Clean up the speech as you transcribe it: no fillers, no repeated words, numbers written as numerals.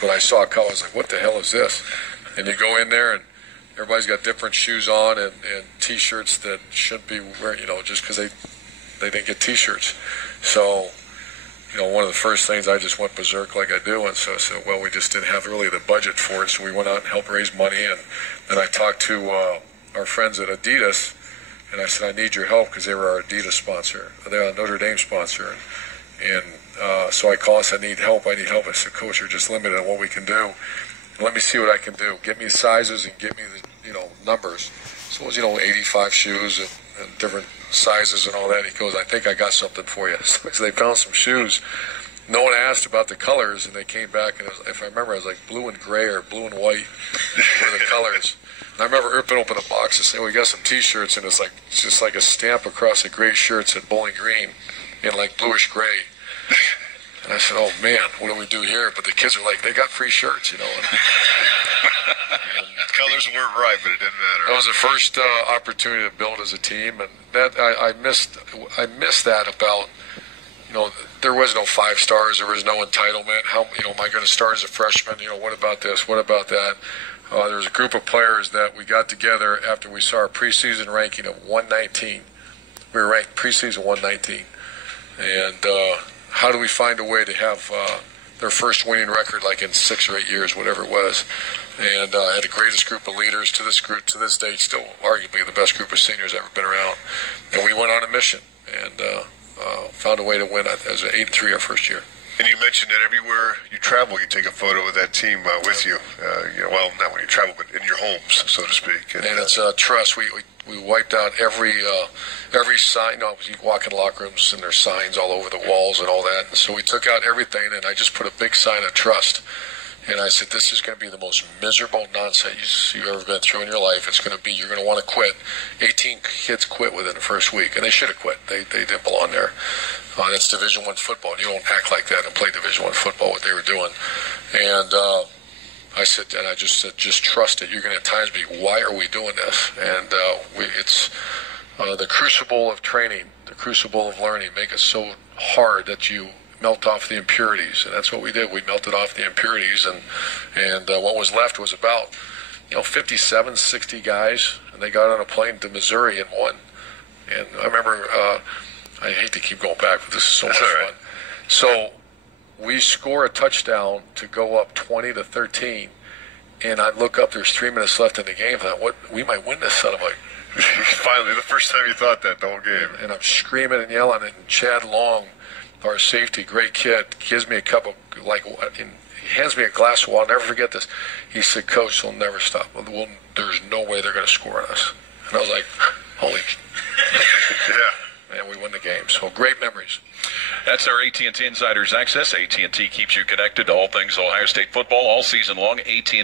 But I saw a color. I was like, what the hell is this? And you go in there, and everybody's got different shoes on and T-shirts that shouldn't be wearing, just because they didn't get T-shirts. So, one of the first things, I just went berserk like I do. And so I said, well, we just didn't have really the budget for it. So we went out and helped raise money. And then I talked to our friends at Adidas, and I said, I need your help, because they were our Adidas sponsor. They're a Notre Dame sponsor. And so I called and said, I need help. I said, Coach, you're just limited on what we can do. Let me see what I can do. Get me the sizes and get me the, numbers. So it was, 85 shoes and different sizes and all that. He goes, I think I got something for you. So they found some shoes. No one asked about the colors, and they came back, and if I remember, it was like blue and gray or blue and white were the colors. And I remember ripping open a box and saying, we got some T-shirts, and it's just like a stamp across the gray shirts at Bowling Green in like bluish gray. And I said, oh, man, what do we do here? But the kids are like, they got free shirts, And colors weren't right, but it didn't matter. That was the first opportunity to build as a team. And that I missed that about, there was no 5 stars. There was no entitlement. How, am I going to start as a freshman? What about this? What about that? There was a group of players that we got together after we saw our preseason ranking of 119. We were ranked preseason 119. And how do we find a way to have their first winning record like in 6 or 8 years, whatever it was? And I had the greatest group of leaders to this day, still arguably the best group of seniors ever been around. And we went on a mission and found a way to win as an 8-3 our first year. And you mentioned that everywhere you travel, you take a photo of that team with you. Well, not when you travel, but in your homes, so to speak. And it's trust. We wiped out every sign. You walk in locker rooms and there's signs all over the walls and all that. And so we took out everything, and I just put a big sign of trust. And I said, this is going to be the most miserable nonsense you've ever been through in your life. It's going to be, you're going to want to quit. 18 kids quit within the first week, and they should have quit. They didn't belong there. That's Division I football. You don't act like that and play Division I football, what they were doing. And I said, and I just said, just trust it. You're going to at times be, why are we doing this? And it's the crucible of training, the crucible of learning, make it so hard that you melt off the impurities. And that's what we did. We melted off the impurities, and what was left was about 57, 60 guys, and they got on a plane to Missouri and won. And I remember, I hate to keep going back, but this is so much fun. So we score a touchdown to go up 20-13, and I look up, there's 3 minutes left in the game. I thought, we might win this son of a... Finally, the first time you thought that the whole game. And I'm screaming and yelling, and Chad Long, our safety, great kid, gives me a cup of, he hands me a glass of water. I'll never forget this. He said, Coach, they'll never stop. There's no way they're going to score on us. And I was like, holy. Yeah. And we win the game. So great memories. That's our AT&T Insiders Access. AT&T keeps you connected to all things Ohio State football all season long. AT&T